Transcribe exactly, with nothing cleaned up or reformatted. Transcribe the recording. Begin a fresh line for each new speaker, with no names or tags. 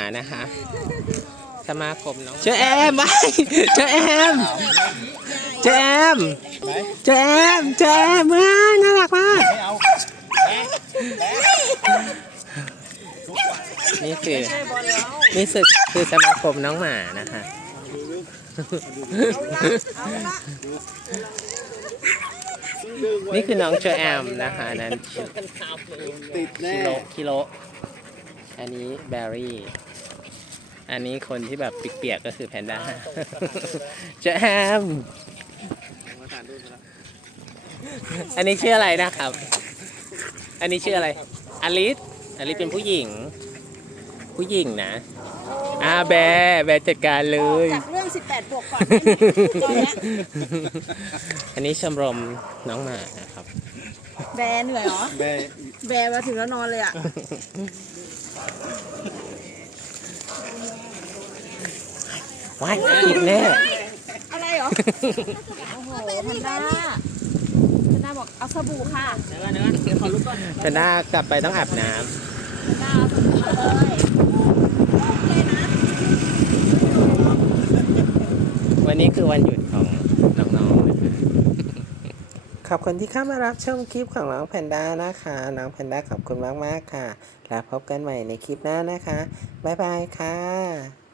นะคะสมาคมน้องเจอแอมไปเจอแอมเจอแอมเจอแอมเจอแอมว้าน่ารักมากนี่คือนี่คือคือสมาคมน้องหมานะคะนี่คือน้องเจอแอมนะคะนั้นคิโลคิโลอันนี้แบรี่อันนี้คนที่แบบเปียกๆก็คือแพนด้าเจอแอมอันนี้ชื่ออะไรนะครับ อันนี้ชื่ออะไรอลิสอลิสเป็นผู้หญิงผู้หญิงนะอาแบแบจัดการเลย
จากเรื่องสิบแปดบวกก่อนตอนนี้
อันนี้ชมรมน้องหมานะครับ
แบเหนื่อยเหรอแบแบมาถึงแล้วนอนเลยอ่ะ
ว้ายอีกแน่
อะไรเหรอโอ้โหแพนด้าแพนด้าบอกเอาสบู่ค่ะเดี๋ยวก่อนเดี๋ยวก่อนเดี๋ยวขอลุกก่อน
แพนด้ากลับไปต้องอาบน้ำ
แพนด้าเอาสบู่เลย
วันนี้คือวันหยุดของน้องๆนะคะขอบคุณที่เข้ามารับชมคลิปของน้องแพนด้านะคะน้องแพนด้าขอบคุณมากๆค่ะแล้วพบกันใหม่ในคลิปหน้านะคะบ๊ายบายค่ะ